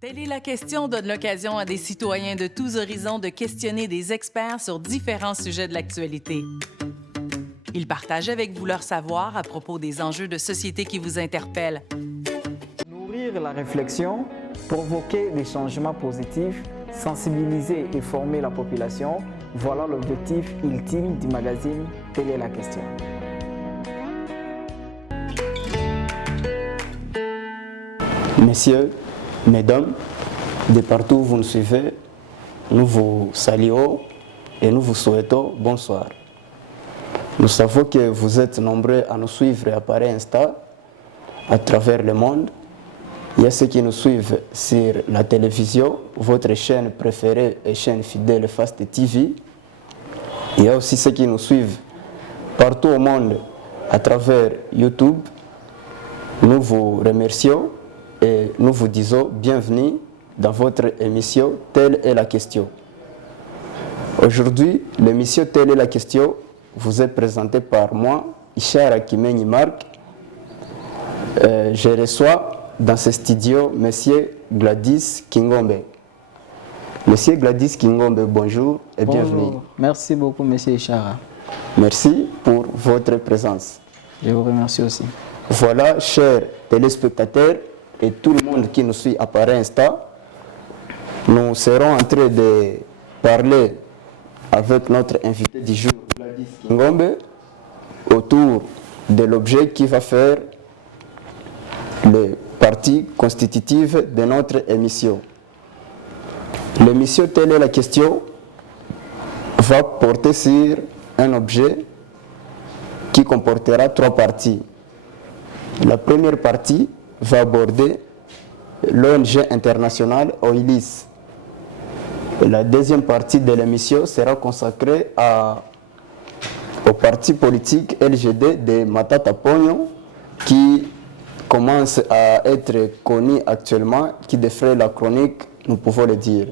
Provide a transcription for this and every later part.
Telle est la question donne l'occasion à des citoyens de tous horizons de questionner des experts sur différents sujets de l'actualité. Ils partagent avec vous leur savoir à propos des enjeux de société qui vous interpellent. Nourrir la réflexion, provoquer des changements positifs, sensibiliser et former la population, voilà l'objectif ultime du magazine Telle est la question. Messieurs, mesdames, de partout où vous nous suivez, nous vous saluons et nous vous souhaitons bonsoir. Nous savons que vous êtes nombreux à nous suivre à pareil Insta à travers le monde. Il y a ceux qui nous suivent sur la télévision, votre chaîne préférée et chaîne fidèle Fast TV. Il y a aussi ceux qui nous suivent partout au monde à travers YouTube. Nous vous remercions et nous vous disons bienvenue dans votre émission Telle est la question. Aujourd'hui, l'émission Telle est la question vous est présentée par moi, Ishara Kimeni Mark. Je reçois dans ce studio M. Gladys Kingombe. Monsieur Gladys Kingombe, bonjour et bienvenue. Bonjour, merci beaucoup M. Ishara. Merci pour votre présence. Je vous remercie aussi. Voilà, chers téléspectateurs et tout le monde qui nous suit à par Insta, nous serons en train de parler avec notre invité du jour, Gladys Kingombe, autour de l'objet qui va faire les parties constitutives de notre émission. L'émission Telle est la question va porter sur un objet qui comportera 3 parties. La première partie va aborder l'ONG internationale OILIS. La deuxième partie de l'émission sera consacrée au parti politique LGD de Matata Pogno qui commence à être connu actuellement, qui défraie la chronique, nous pouvons le dire.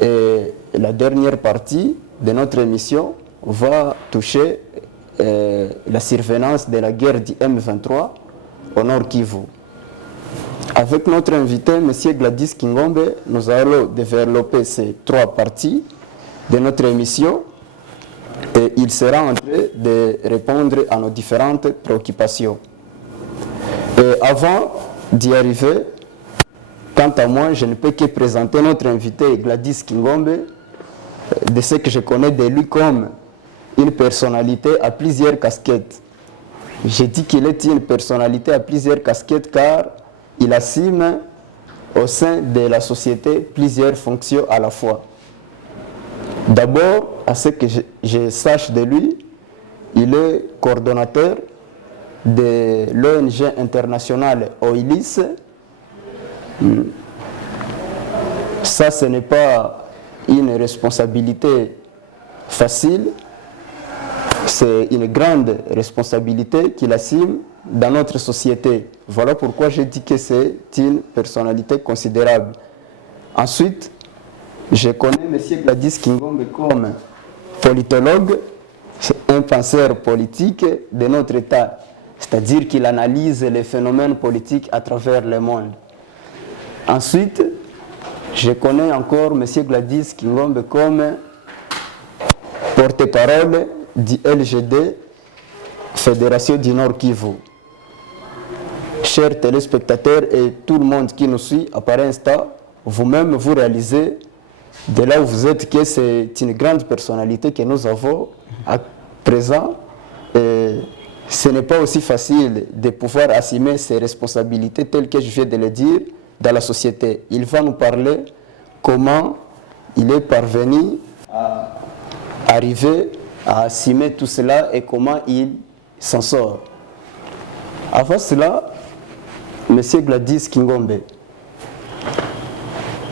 Et la dernière partie de notre émission va toucher la survenance de la guerre du M23 au Nord Kivu. Avec notre invité, M. Gladys Kingombe, nous allons développer ces 3 parties de notre émission et il sera en train de répondre à nos différentes préoccupations. Et avant d'y arriver, quant à moi, je ne peux que présenter notre invité Gladys Kingombe, de ce que je connais de lui comme une personnalité à plusieurs casquettes. Je dis qu'il est une personnalité à plusieurs casquettes car il assume au sein de la société plusieurs fonctions à la fois. D'abord, à ce que je sache de lui, il est coordonnateur de l'ONG internationale OILIS. Ça, ce n'est pas une responsabilité facile. C'est une grande responsabilité qu'il assume dans notre société. Voilà pourquoi je dis que c'est une personnalité considérable. Ensuite, je connais M. Gladys Kingombe comme politologue, un penseur politique de notre État. C'est-à-dire qu'il analyse les phénomènes politiques à travers le monde. Ensuite, je connais encore M. Gladys Kingombe comme porte-parole du LGD, Fédération du Nord Kivu. Chers téléspectateurs et tout le monde qui nous suit à par Insta, vous-même vous réalisez de là où vous êtes que c'est une grande personnalité que nous avons à présent. Et ce n'est pas aussi facile de pouvoir assumer ces responsabilités telles que je viens de le dire dans la société. Il va nous parler comment il est parvenu à arriver à assumer tout cela et comment il s'en sort. Avant cela, M. Gladys Kingombe,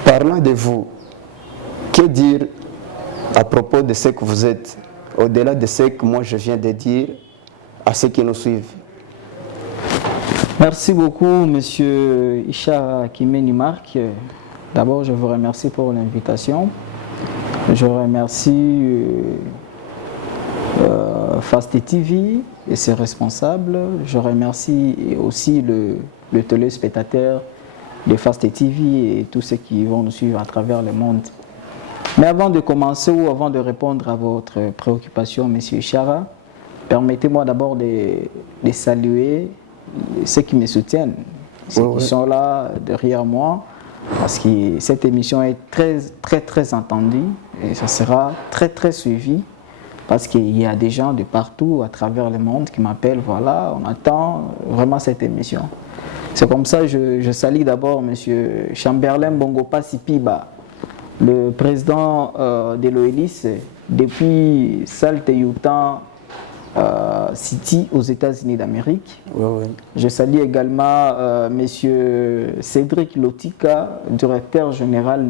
parlant de vous, que dire à propos de ce que vous êtes, au-delà de ce que moi je viens de dire à ceux qui nous suivent? Merci beaucoup M. Ishara Kimeni Mark. D'abord, je vous remercie pour l'invitation. Je remercie Fast TV et ses responsables. Je remercie aussi le téléspectateur de Fast TV et tous ceux qui vont nous suivre à travers le monde. Mais avant de commencer ou avant de répondre à votre préoccupation, M. Ishara, permettez-moi d'abord de saluer ceux qui me soutiennent, ceux qui sont là derrière moi, parce que cette émission est très entendue et ça sera très suivi, parce qu'il y a des gens de partout à travers le monde qui m'appellent, voilà, on attend vraiment cette émission. C'est comme ça que je salue d'abord M. Chamberlain Bongopa Sipiba, le président de l'OELIS depuis Salt Utah City aux États-Unis d'Amérique. Je salue également M. Cédric Lotika, directeur général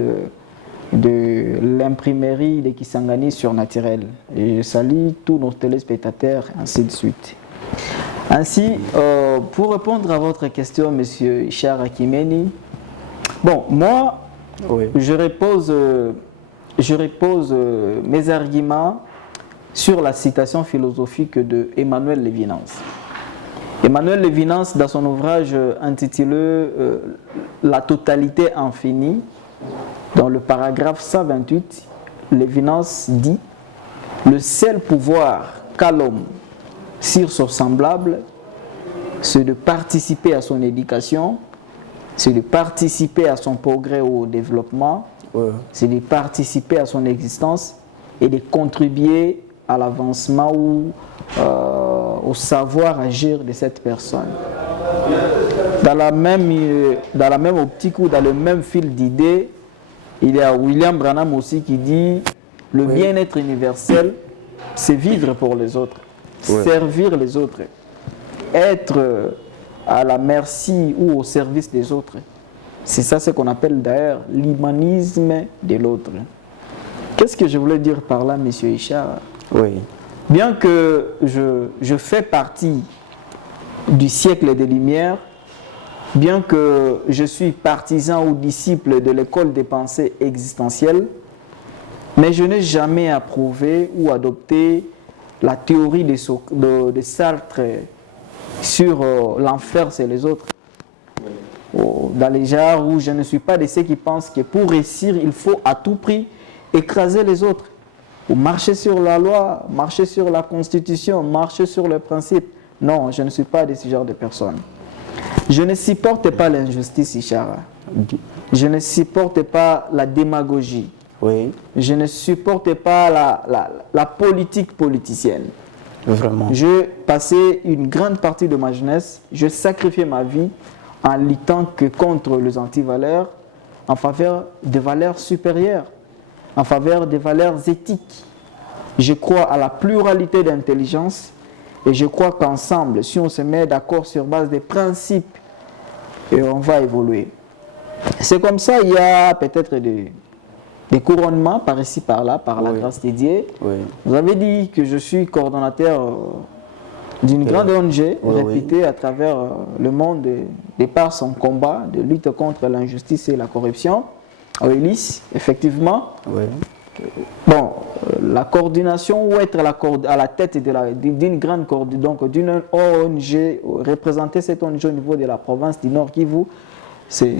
de l'imprimerie de Kisangani sur Naturel. Et je salue tous nos téléspectateurs, ainsi de suite. Ainsi, pour répondre à votre question, M. Ishara Kimeni, bon, moi, je repose mes arguments sur la citation philosophique de Emmanuel Lévinas. Emmanuel Lévinas, dans son ouvrage intitulé La totalité infinie, dans le paragraphe 128, Lévinas dit « Le seul pouvoir qu'a l'homme sur son semblable, c'est de participer à son éducation, c'est de participer à son progrès au développement, c'est de participer à son existence et de contribuer à l'avancement ou au savoir-agir de cette personne. » Dans la même optique ou dans le même fil d'idées, il y a William Branham aussi qui dit « Le bien-être universel, c'est vivre pour les autres, servir les autres, être à la merci ou au service des autres. » C'est ça ce qu'on appelle d'ailleurs l'humanisme de l'autre. Qu'est-ce que je voulais dire par là, M. Ishara? Bien que je fais partie du siècle des Lumières, bien que je suis partisan ou disciple de l'école des pensées existentielles, mais je n'ai jamais approuvé ou adopté la théorie de Sartre sur l'enfer, c'est les autres. Dans les genres où je ne suis pas de ceux qui pensent que pour réussir, il faut à tout prix écraser les autres. Ou marcher sur la loi, marcher sur la constitution, marcher sur le principe. Non, je ne suis pas de ce genre de personne. Je ne supporte pas l'injustice, Ishara. Je ne supporte pas la démagogie. Je ne supporte pas la politique politicienne. Vraiment. J'ai passé une grande partie de ma jeunesse, je sacrifiais ma vie en luttant contre les antivaleurs, en faveur des valeurs supérieures, en faveur des valeurs éthiques. Je crois à la pluralité d'intelligence et je crois qu'ensemble, si on se met d'accord sur base des principes, et on va évoluer. C'est comme ça, il y a peut-être des couronnements par ici, par là, par la grâce de Dieu. Vous avez dit que je suis coordonnateur d'une grande ONG réputée à travers le monde de par son combat de lutte contre l'injustice et la corruption. OELIS, effectivement. Bon, la coordination ou être à la tête d'une grande coordination, d'une ONG, représenter cette ONG au niveau de la province du Nord Kivu, c'est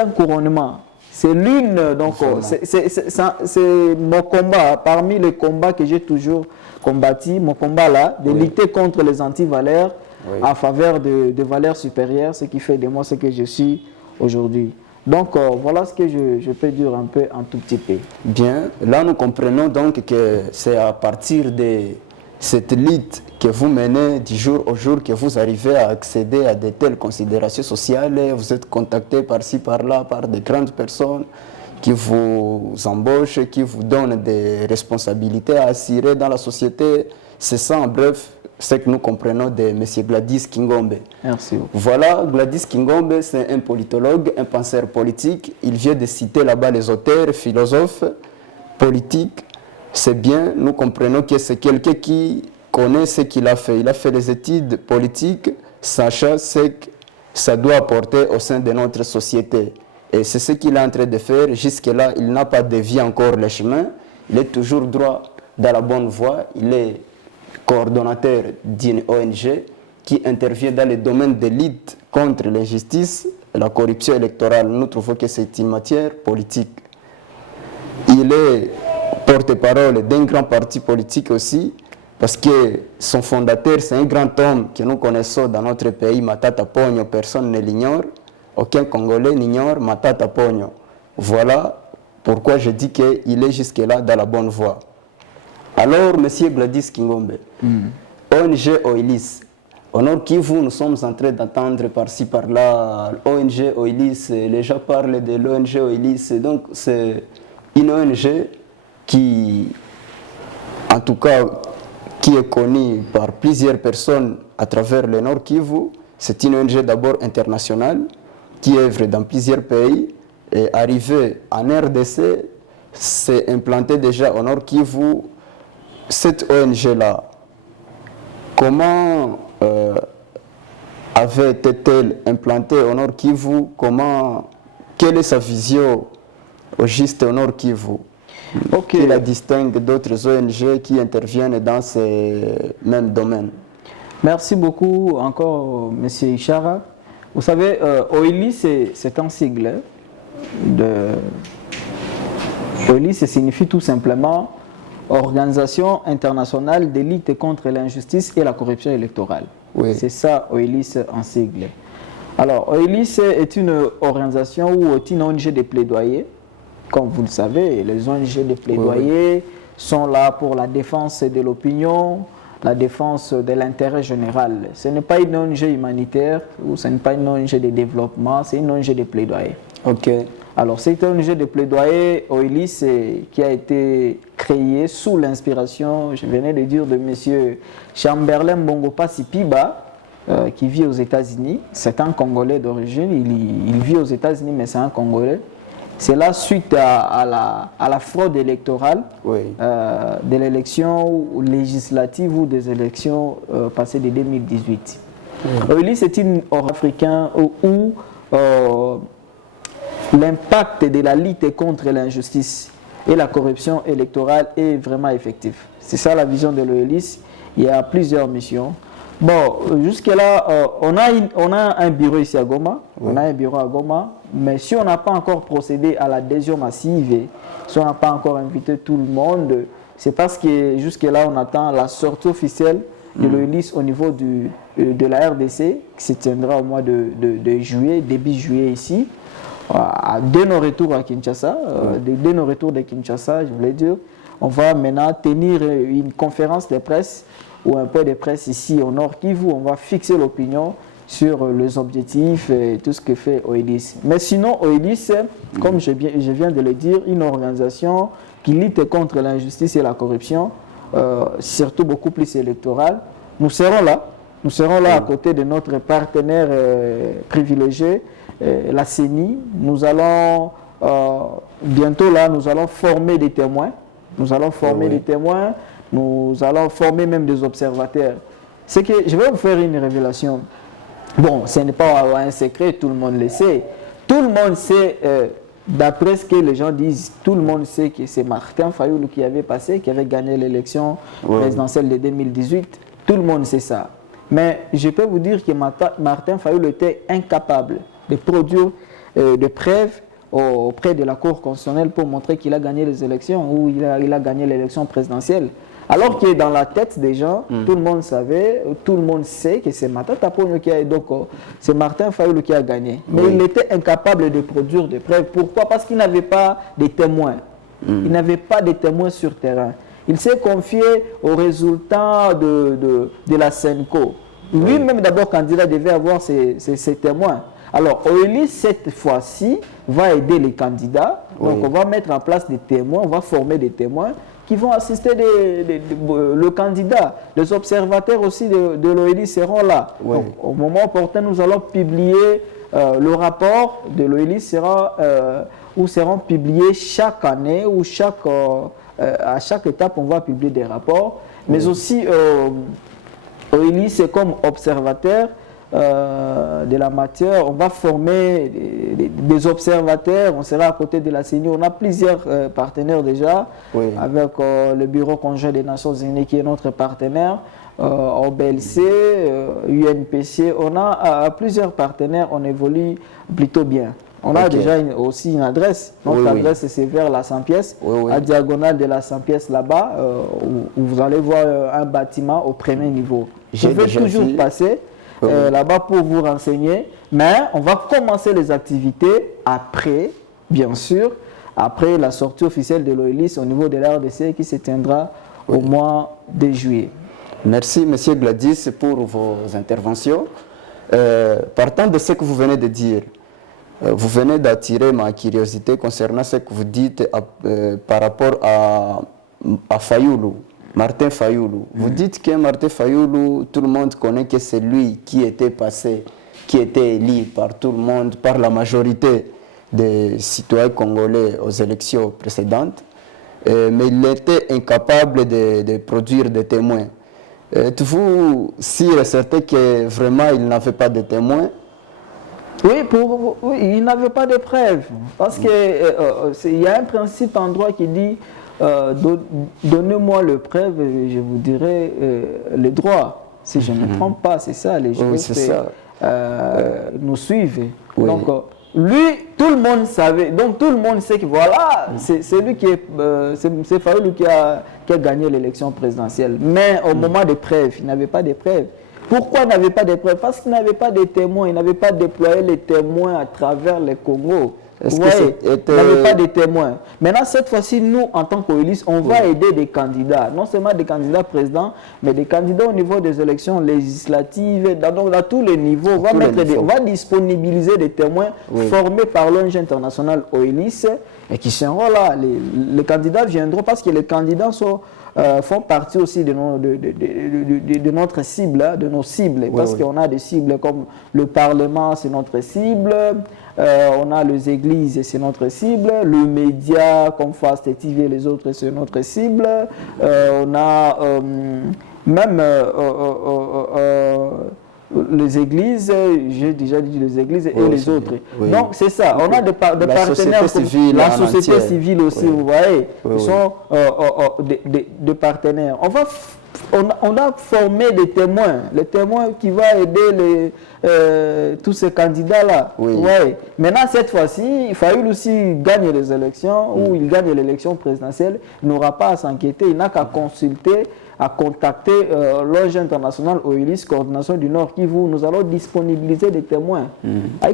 un couronnement. C'est l'une, donc c'est mon combat, parmi les combats que j'ai toujours combattu, mon combat là, de lutter contre les antivaleurs en faveur de valeurs supérieures, ce qui fait de moi ce que je suis aujourd'hui. Donc voilà ce que je peux dire un peu, un tout petit peu. Bien, là nous comprenons donc que c'est à partir de cette lutte que vous menez du jour au jour que vous arrivez à accéder à de telles considérations sociales. Vous êtes contacté par-ci, par-là, par de grandes personnes qui vous embauchent, qui vous donnent des responsabilités à assurer dans la société. C'est ça en bref ce que nous comprenons de M. Gladys Kingombe. Merci. Voilà, Gladys Kingombe, c'est un politologue, un penseur politique. Il vient de citer là-bas les auteurs, philosophes, politiques. C'est bien, nous comprenons que c'est quelqu'un qui connaît ce qu'il a fait. Il a fait des études politiques, sachant ce que ça doit apporter au sein de notre société. Et c'est ce qu'il est en train de faire. Jusque-là, il n'a pas dévié encore le chemin. Il est toujours droit dans la bonne voie. Il est coordonnateur d'une ONG qui intervient dans le domaine de lutte contre l'injustice la corruption électorale, nous trouvons que c'est une matière politique. Il est porte-parole d'un grand parti politique aussi, parce que son fondateur, c'est un grand homme que nous connaissons dans notre pays, Matata Ponyo, personne ne l'ignore, aucun Congolais n'ignore Matata Ponyo. Voilà pourquoi je dis qu'il est jusque-là dans la bonne voie. Alors, M. Gladys Kingombe, ONG OILIS, au Nord Kivu, nous sommes en train d'entendre par-ci, par-là, ONG OILIS, les gens parlent de l'ONG OILIS, donc c'est une ONG qui, en tout cas, qui est connue par plusieurs personnes à travers le Nord Kivu. C'est une ONG d'abord internationale qui œuvre dans plusieurs pays et arrivée en RDC, s'est implantée déjà au Nord Kivu. Cette ONG-là, comment avait-elle implantée au Nord Kivu? Quelle est sa vision au juste au Nord Kivu? Qui la distingue d'autres ONG qui interviennent dans ces mêmes domaines? Merci beaucoup encore, M. Ishara. Vous savez, OILI, c'est un sigle. OILI, ça signifie tout simplement Organisation internationale de lutte contre l'injustice et la corruption électorale. Oui. C'est ça, OILIS en sigle. Alors, OILIS est une organisation ou une ONG de plaidoyer. Comme vous le savez, les ONG de plaidoyer sont là pour la défense de l'opinion, la défense de l'intérêt général. Ce n'est pas une ONG humanitaire ou ce n'est pas une ONG de développement, c'est une ONG de plaidoyer. Ok. Alors, c'est une ONG de plaidoyer, OILIS, qui a été créée sous l'inspiration, je venais de dire, de M. Chamberlain Bongopa Sipiba, qui vit aux États-Unis. C'est un Congolais d'origine, il vit aux États-Unis, mais c'est un Congolais. C'est là suite à la fraude électorale de l'élection législative ou des élections passées de 2018. OILIS est une organisation africaine où l'impact de la lutte contre l'injustice et la corruption électorale est vraiment effectif. C'est ça la vision de l'OILIS. Il y a plusieurs missions. Bon, jusque-là, on a un bureau ici à Goma. On a un bureau à Goma. Mais si on n'a pas encore procédé à l'adhésion massive, et si on n'a pas encore invité tout le monde, c'est parce que jusque-là, on attend la sortie officielle de l'OILIS au niveau de la RDC, qui se tiendra au mois de juillet, début juillet ici. Dès nos retours à Kinshasa, dès nos retours de Kinshasa, je voulais dire, on va maintenant tenir une conférence de presse ou un peu de presse ici au Nord Kivu. On va fixer l'opinion sur les objectifs et tout ce que fait OILIS. Mais sinon, OILIS, comme je viens de le dire, une organisation qui lutte contre l'injustice et la corruption, surtout beaucoup plus électorale. Nous serons là à côté de notre partenaire privilégié, la CENI. Nous allons bientôt là, nous allons former des témoins. Nous allons former des témoins. Nous allons former même des observateurs. C'est que je vais vous faire une révélation. Bon, ce n'est pas un secret, tout le monde le sait. Tout le monde sait, d'après ce que les gens disent, tout le monde sait que c'est Martin Fayoulou qui avait gagné l'élection présidentielle de 2018. Tout le monde sait ça. Mais je peux vous dire que Martin Fayoulou était incapable de produire des preuves auprès de la Cour constitutionnelle pour montrer qu'il a gagné les élections ou il a gagné l'élection présidentielle. Alors que dans la tête des gens, tout le monde savait, tout le monde sait que c'est Matata Ponyo qui a donc c'est Martin Fayoulou qui a gagné. Mais il était incapable de produire des preuves. Pourquoi? Parce qu'il n'avait pas de témoins. Il n'avait pas de témoins sur terrain. Il s'est confié aux résultats de la SENCO. Lui-même, d'abord, candidat, devait avoir ses témoins. Alors, OILIS, cette fois-ci, va aider les candidats. Donc, on va mettre en place des témoins, on va former des témoins qui vont assister le candidat. Les observateurs aussi de l'OILIS seront là. Donc, au moment opportun, nous allons publier le rapport de l'OILIS où seront publiés chaque année ou à chaque étape, on va publier des rapports. Mais aussi, OILIS, comme observateur, de la matière. On va former des observateurs, on sera à côté de la CENI. On a plusieurs partenaires déjà, avec le Bureau conjoint des Nations Unies qui est notre partenaire, OBLC, UNPC. On a plusieurs partenaires, on évolue plutôt bien. On a déjà aussi une adresse. Notre adresse, c'est vers la Saint-Pièce, à diagonale de la Saint-Pièce là-bas, où vous allez voir un bâtiment au premier niveau. Je vais toujours passer là-bas pour vous renseigner, mais on va commencer les activités après, bien sûr, après la sortie officielle de l'OELIS au niveau de la RDC qui se tiendra au mois de juillet. Merci, M. Gladys, pour vos interventions. Partant de ce que vous venez de dire, vous venez d'attirer ma curiosité concernant ce que vous dites par rapport à Fayoulou, Martin Fayoulou. Vous dites que Martin Fayoulou, tout le monde connaît que c'est lui qui était passé, qui était élu par tout le monde, par la majorité des citoyens congolais aux élections précédentes, mais il était incapable de produire des témoins. Êtes-vous sûr et certain que vraiment il n'avait pas de témoins? Oui, il n'avait pas de preuves. Parce qu'il y a un principe en droit qui dit donnez-moi le preuve et je vous dirai les droits. Si je ne me trompe pas, c'est ça, les juristes nous suivent. Donc, lui, tout le monde savait. Donc, tout le monde sait que voilà, c'est lui qui est. C'est Fayoulou qui a gagné l'élection présidentielle. Mais au moment des preuves, il n'avait pas de preuves. Pourquoi il n'avait pas de preuves? Parce qu'il n'avait pas de témoins. Il n'avait pas déployé les témoins à travers le Congo. Il n'avait pas de témoins. Maintenant, cette fois-ci, nous, en tant qu'OELIS, on va aider des candidats. Non seulement des candidats présidents, mais des candidats au niveau des élections législatives, dans tous les niveaux. On va disponibiliser des témoins formés par l'ONG internationale OELIS et qui seront là. Les candidats viendront parce que les candidats font partie aussi de notre cible, de nos cibles, parce qu'on a des cibles comme le Parlement, c'est notre cible, on a les églises, c'est notre cible, le média comme Fast TV et les autres, c'est notre cible, on a même les églises, j'ai déjà dit les églises et les autres. Donc c'est ça, on a des partenaires comme la société civile aussi, vous voyez, ils sont des partenaires. On a formé des témoins, les témoins qui vont aider tous ces candidats-là. Maintenant, cette fois-ci, Fayoulou aussi gagne les élections, ou il gagne l'élection présidentielle, il n'aura pas à s'inquiéter, il n'a qu'à consulter, à contacter l'ONG internationale OELIS, Coordination du Nord Kivu. Nous allons disponibiliser des témoins. À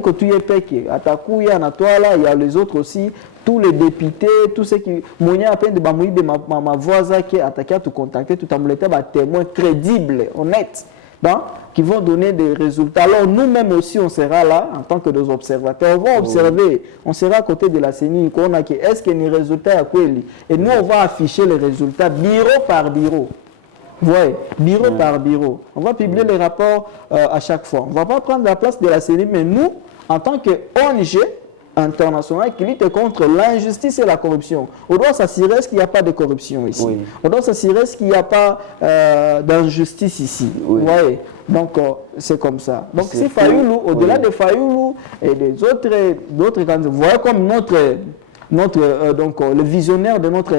Takou, il y a les autres aussi, tous les députés, tous ceux qui... ma voisine qui a attaqué à te contacter, tout à des témoins crédibles, honnêtes, qui vont donner des résultats. Alors nous-mêmes aussi, on sera là en tant que des observateurs. On va observer, on sera à côté de la CENI, est-ce qu'il y a des résultats à quoi? Et nous, on va afficher les résultats bureau par bureau. Bureau par bureau. On va publier les rapports à chaque fois. On ne va pas prendre la place de la CENI, mais nous, en tant qu'ONG internationale qui lutte contre l'injustice et la corruption, on doit s'assurer qu'il n'y a pas de corruption ici. On doit s'assurer qu'il n'y a pas d'injustice ici. Donc, c'est comme ça. Donc, si Fayoulou, au-delà de Fayoulou et des d'autres candidats, vous voyez comme le visionnaire de notre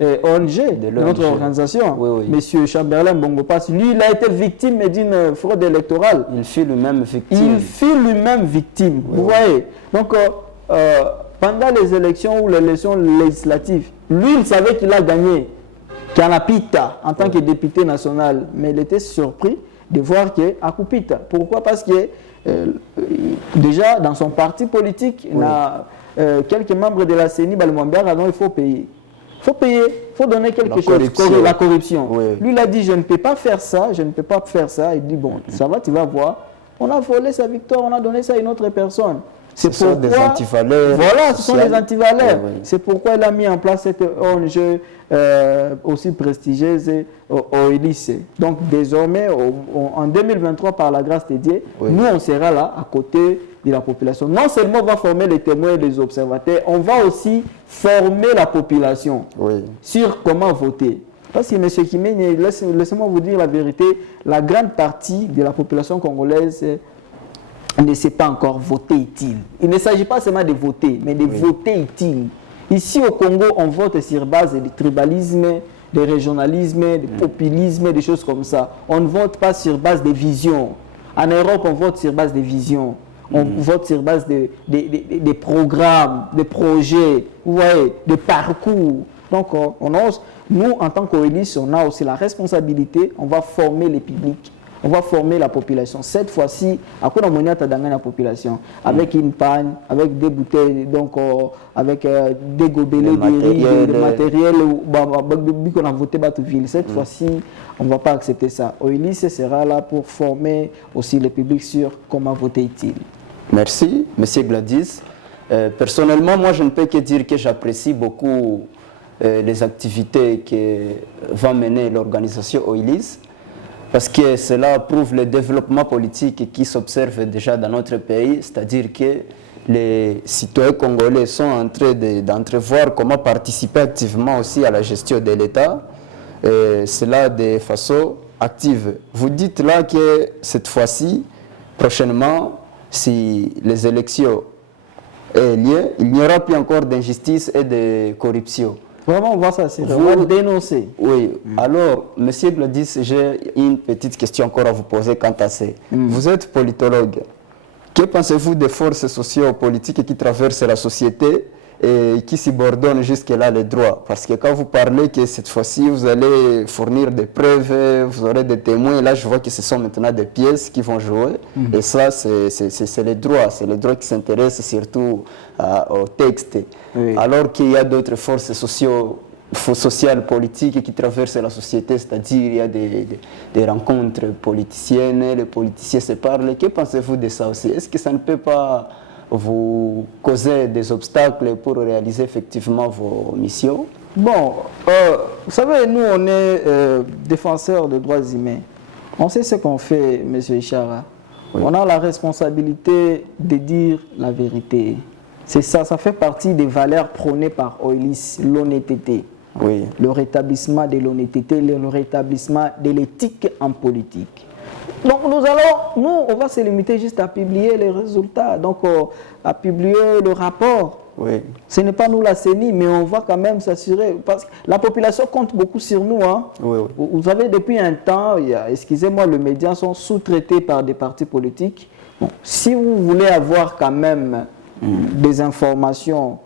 ONG, de notre organisation, M. Chamberlain Bongo-Pass, lui, il a été victime d'une fraude électorale. Il fut lui-même victime. Vous voyez. Donc, pendant les élections ou les élections législatives, lui, il savait qu'il a gagné, Kanapita, en tant que député national, mais il était surpris de voir qu'il a Akupita. Pourquoi? Parce que déjà, dans son parti politique, il a quelques membres de la CENI, il faut payer. Il faut payer, il faut donner quelque chose. La corruption. Lui, il a dit, je ne peux pas faire ça, je ne peux pas faire ça. Il dit, bon, ça va, tu vas voir. On a volé sa victoire, on a donné ça à une autre personne. Ce sont des antivaleurs. Voilà, ce sont des antivaleurs. C'est pourquoi il a mis en place cette ONG aussi prestigieuse au lycée. Donc désormais, en 2023, par la grâce de Dieu, nous on sera là à côté de la population. Non seulement on va former les témoins et les observateurs, on va aussi former la population sur comment voter. Parce que M. Kimene, laissez-moi vous dire la vérité, la grande partie de la population congolaise ne sait pas encore voter utile. Il ne s'agit pas seulement de voter, mais de voter utile. Ici au Congo, on vote sur base de tribalisme, de régionalisme, de populisme, des choses comme ça. On ne vote pas sur base de vision. En Europe, on vote sur base de vision. On vote sur base de programmes, de projets, vous voyez, de parcours. Donc, nous, en tant qu'OELIS, on a aussi la responsabilité, on va former les publics, on va former la population. Cette fois-ci, à quoi on a la population? Avec une panne, avec des bouteilles, donc avec des gobelets, des riz, des matériels, qu'on a voté Batouville. Cette fois-ci, on ne va pas accepter ça. OELIS sera là pour former aussi le public sur comment voter utile. Merci, M. Gladys. Personnellement, moi, je ne peux que dire que j'apprécie beaucoup les activités que va mener l'organisation OELIS, parce que cela prouve le développement politique qui s'observe déjà dans notre pays, c'est-à-dire que les citoyens congolais sont en train d'entrevoir comment participer activement aussi à la gestion de l'État, cela de façon active. Vous dites là que cette fois-ci, prochainement, si les élections est liées, il n'y aura plus encore d'injustice et de corruption. Vraiment, on va s'assurer, on va dénoncer. Oui. Alors, M. Gladys, j'ai une petite question encore à vous poser quant à ça. Vous êtes politologue. Que pensez-vous des forces sociopolitiques qui traversent la société et qui subordonnent jusque-là les droits? Parce que quand vous parlez que cette fois-ci, vous allez fournir des preuves, vous aurez des témoins, là, je vois que ce sont maintenant des pièces qui vont jouer. Et ça, c'est les droits. C'est les droits qui s'intéressent surtout au texte. Oui. Alors qu'il y a d'autres forces sociales, politiques qui traversent la société, c'est-à-dire il y a des rencontres politiciennes, les politiciens se parlent. Que pensez-vous de ça aussi? Est-ce que ça ne peut pas vous causer des obstacles pour réaliser effectivement vos missions? Bon, vous savez, nous, on est défenseurs des droits humains. On sait ce qu'on fait, M. Ishara. Oui. On a la responsabilité de dire la vérité. C'est ça, ça fait partie des valeurs prônées par OELIS, l'honnêteté. Oui. Le rétablissement de l'honnêteté, le rétablissement de l'éthique en politique. Donc nous, on va se limiter juste à publier les résultats, donc à publier le rapport. Oui. Ce n'est pas nous la CENI, mais on va quand même s'assurer, parce que la population compte beaucoup sur nous. Hein. Oui, oui. Vous savez, depuis un temps, excusez-moi, les médias sont sous-traités par des partis politiques. Bon, si vous voulez avoir quand même des informations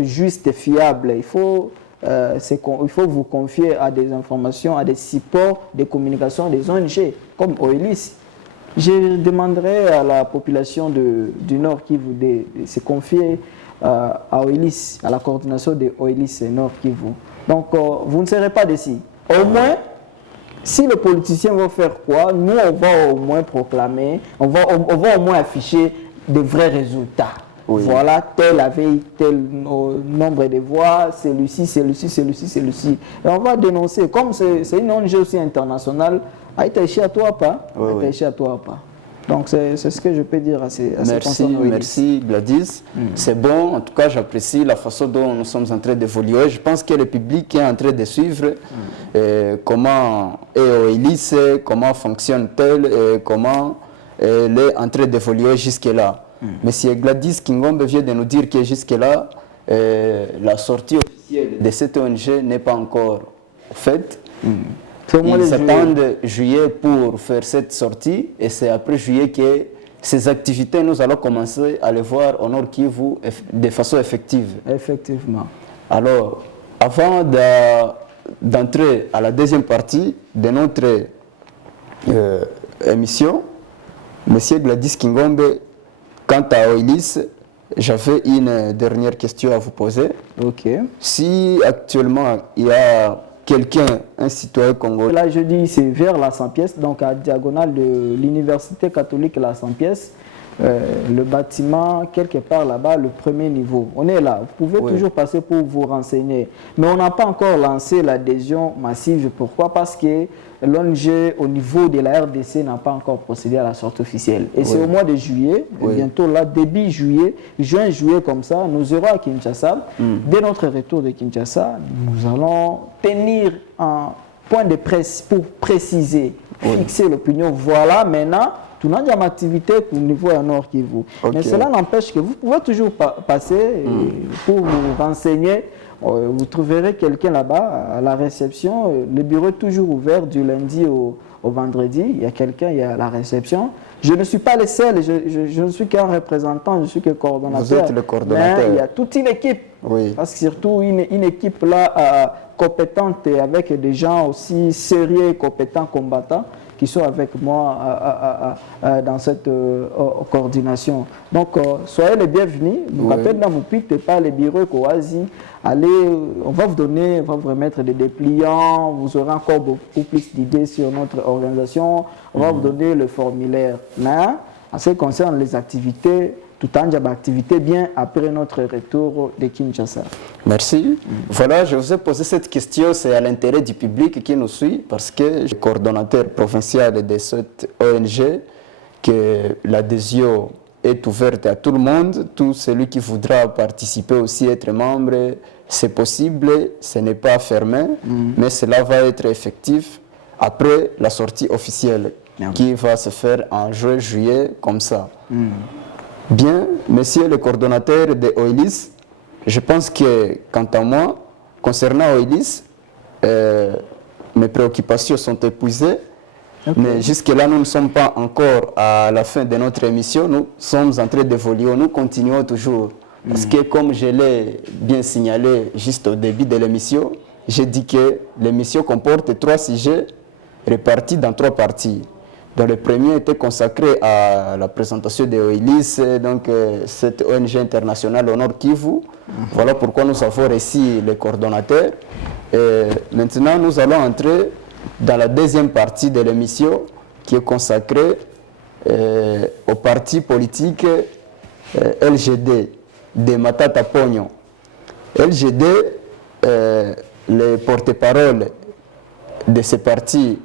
justes et fiables, il faut vous confier à des informations, à des supports de communication des ONG, comme OELIS. Je demanderai à la population du Nord Kivu de se confier à OELIS, à la coordination de OELIS Nord Kivu. Donc, vous ne serez pas déçus. Au moins, si les politiciens vont faire quoi, nous, on va au moins proclamer, on va au moins afficher de vrais résultats. Oui. Voilà, tel avait tel nombre de voix, celui-ci, celui-ci, celui-ci, celui-ci. Et on va dénoncer. Comme c'est une ONG aussi internationale, à toi pas. Donc c'est ce que je peux dire à ces personnes. Merci Gladys. C'est bon, en tout cas j'apprécie la façon dont nous sommes en train d'évoluer. Je pense que le public est en train de suivre comment est OELIS, comment fonctionne-t-elle et comment elle est en train d'évoluer jusque-là. Monsieur Gladys Kingombe vient de nous dire que jusque-là, la sortie officielle de cette ONG n'est pas encore faite. Ils s'attendent juillet pour faire cette sortie et c'est après juillet que ces activités, nous allons commencer à les voir au Nord Kivu de façon effective. Effectivement. Alors, avant d'entrer à la deuxième partie de notre émission, monsieur Gladys Kingombe, quant à OELIS, j'avais une dernière question à vous poser. Ok. Si actuellement il y a quelqu'un, un citoyen congolais... Là, je dis, c'est vers la Saint-Pièce, donc à diagonale de l'Université catholique la Saint-Pièce, le bâtiment, quelque part là-bas, le premier niveau. On est là, vous pouvez toujours passer pour vous renseigner. Mais on n'a pas encore lancé l'adhésion massive. Pourquoi? Parce que l'ONG, au niveau de la RDC, n'a pas encore procédé à la sortie officielle. Et c'est au mois de juillet, bientôt là, début juillet, juin-juillet comme ça, nous irons à Kinshasa. Dès notre retour de Kinshasa, nous allons tenir un point de presse pour préciser, fixer l'opinion. Voilà maintenant tout le monde a une activité au niveau à Nord Kivu. Ok. Mais cela n'empêche que vous pouvez toujours passer pour vous renseigner. Vous trouverez quelqu'un là-bas à la réception. Le bureau est toujours ouvert du lundi au vendredi. Il y a quelqu'un, il y a la réception. Je ne suis pas le seul, je ne suis qu'un représentant, je suis que coordonnateur. Vous êtes le coordonnateur. Mais il y a toute une équipe. Oui. Parce que surtout une équipe là compétente et avec des gens aussi sérieux, compétents, combattants qui sont avec moi dans cette coordination. Donc, soyez les bienvenus. Vous appelez dans vos pites, pas les bureaux Koazi. Allez, on va vous donner, on va vous remettre des dépliants. Vous aurez encore beaucoup plus d'idées sur notre organisation. On va vous donner le formulaire. Mais, en ce qui concerne les activités, tout un job d'activité bien après notre retour de Kinshasa. Merci. Voilà, je vous ai posé cette question, c'est à l'intérêt du public qui nous suit, parce que je suis coordonnateur provincial de cette ONG, que l'adhésion est ouverte à tout le monde, tout celui qui voudra participer aussi, être membre, c'est possible, ce n'est pas fermé, mais cela va être effectif après la sortie officielle, qui va se faire en juin, juillet, comme ça. Bien, monsieur le coordonnateur de OILIS, je pense que, quant à moi, concernant OILIS, mes préoccupations sont épuisées, mais jusque-là, nous ne sommes pas encore à la fin de notre émission, nous sommes en train d'évoluer, nous continuons toujours. Parce que, comme je l'ai bien signalé juste au début de l'émission, j'ai dit que l'émission comporte 3 sujets répartis dans 3 parties. Donc, le premier était consacré à la présentation de OILIS, donc cette ONG internationale au Nord Kivu. Voilà pourquoi nous avons reçu les coordonnateurs. Et maintenant, nous allons entrer dans la deuxième partie de l'émission qui est consacrée au parti politique LGD de Matata Ponyo. LGD, le porte-parole de ce parti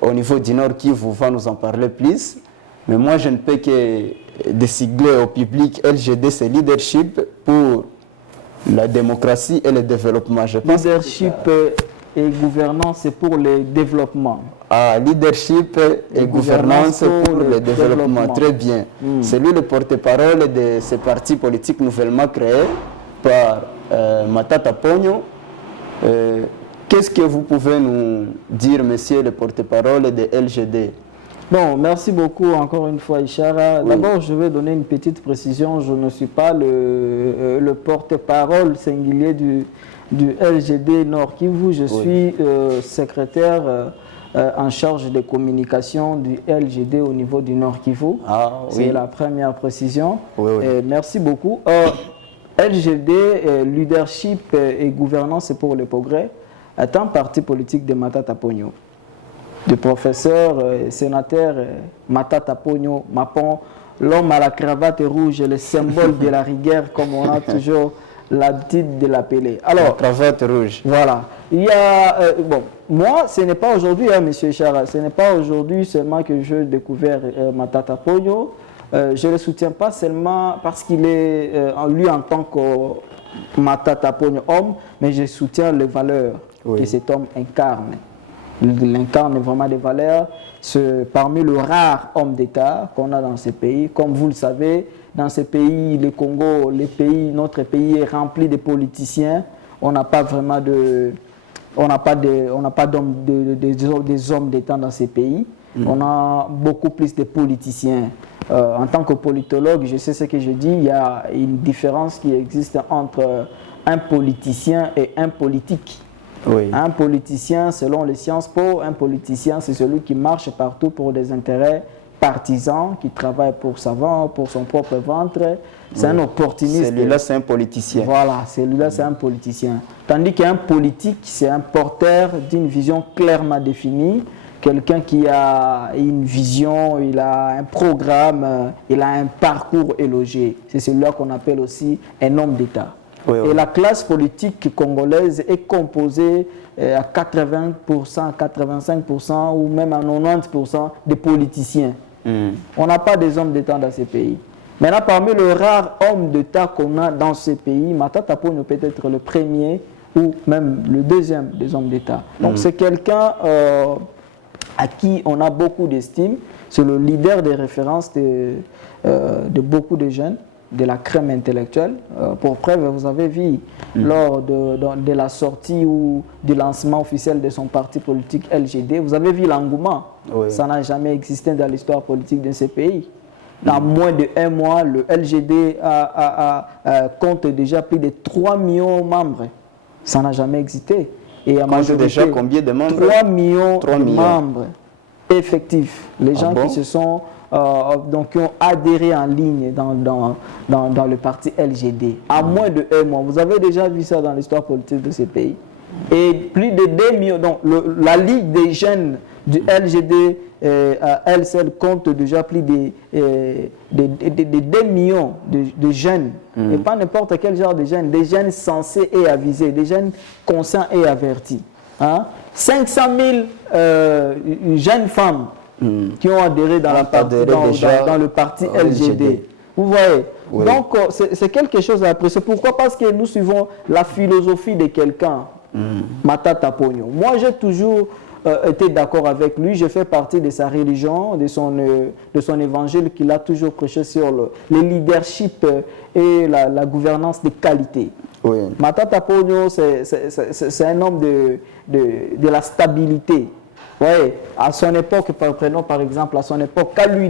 au niveau du Nord Kivu va nous en parler plus. Mais moi, je ne peux que désigner au public LGD, c'est leadership pour la démocratie et le développement. Je pense leadership et gouvernance, c'est pour le développement. Ah, leadership et gouvernance pour le développement. Très bien. C'est lui le porte-parole de ce parti politique nouvellement créé par Matata Ponyo. Qu'est-ce que vous pouvez nous dire, monsieur le porte-parole de LGD? Bon, merci beaucoup encore une fois, Ishara. Oui. D'abord, je vais donner une petite précision. Je ne suis pas le porte-parole singulier du LGD Nord Kivu. Je suis secrétaire en charge des communications du LGD au niveau du Nord Kivu. Ah, oui. C'est la première précision. Oui, oui. Et merci beaucoup. LGD, leadership et gouvernance, c'est pour le progrès, est un parti politique de Matata Ponyo, du professeur et sénateur Matata Ponyo Mapon, l'homme à la cravate rouge, le symbole de la rigueur, comme on a toujours l'habitude de l'appeler. Alors, la cravate rouge. Voilà. Il y a, bon, moi, ce n'est pas aujourd'hui, hein, M. Chara, ce n'est pas aujourd'hui seulement que j'ai découvert Matata Ponyo. Je ne le soutiens pas seulement parce qu'il est, lui en tant que Matata Ponyo homme, mais je soutiens les valeurs que cet homme incarne. Il incarne vraiment des valeurs. C'est parmi les rares hommes d'État qu'on a dans ce pays. Comme vous le savez, dans ce pays, le Congo, notre pays est rempli de politiciens. On n'a pas vraiment des hommes d'État dans ces pays. On a beaucoup plus de politiciens. En tant que politologue, je sais ce que je dis, il y a une différence qui existe entre un politicien et un politique. Oui. Un politicien, selon les Sciences Po, un politicien, c'est celui qui marche partout pour des intérêts partisans, qui travaille pour son propre ventre. C'est un opportuniste. Celui-là, c'est un politicien. Voilà, celui-là, c'est un politicien. Tandis qu'un politique, c'est un porteur d'une vision clairement définie. Quelqu'un qui a une vision, il a un programme, il a un parcours élogé. C'est celui-là qu'on appelle aussi un homme d'État. Oui, oui. Et la classe politique congolaise est composée à 80%, 85% ou même à 90% de politiciens. On n'a pas des hommes d'État dans ces pays. Maintenant, parmi les rares hommes d'État qu'on a dans ces pays, Matata Ponyo peut être le premier ou même le deuxième des hommes d'État. Donc c'est quelqu'un à qui on a beaucoup d'estime. C'est le leader des références de beaucoup de jeunes, de la crème intellectuelle. Pour preuve, vous avez vu lors de la sortie ou du lancement officiel de son parti politique LGD, vous avez vu l'engouement. Oui. Ça n'a jamais existé dans l'histoire politique de ce pays. Dans moins de 1 mois, le LGD compte déjà plus de 3 millions de membres. Ça n'a jamais existé. Et à majorité, déjà combien de membres? 3 millions de membres effectifs. Les gens qui se sont donc qui ont adhéré en ligne dans le parti LGD. À moins de 1 mois. Vous avez déjà vu ça dans l'histoire politique de ce pays. Et plus de 2 millions. Donc la Ligue des jeunes du LGD, elle seule compte déjà plus de 2 millions de jeunes. Et pas n'importe quel genre de jeunes, des jeunes sensés et avisés, des jeunes conscients et avertis. 500 000 jeunes femmes qui ont adhéré dans le parti LGD. Vous voyez? Oui. Donc, c'est quelque chose à apprécier. Pourquoi? Parce que nous suivons la philosophie de quelqu'un, Matata Ponyo. Moi, j'ai toujours été d'accord avec lui. Je fais partie de sa religion, de son évangile qu'il a toujours prêché sur le leadership et la gouvernance de qualité. Oui. Matata Ponyo, c'est un homme de la stabilité. Ouais, à son époque, prenons par exemple, à son époque, quand lui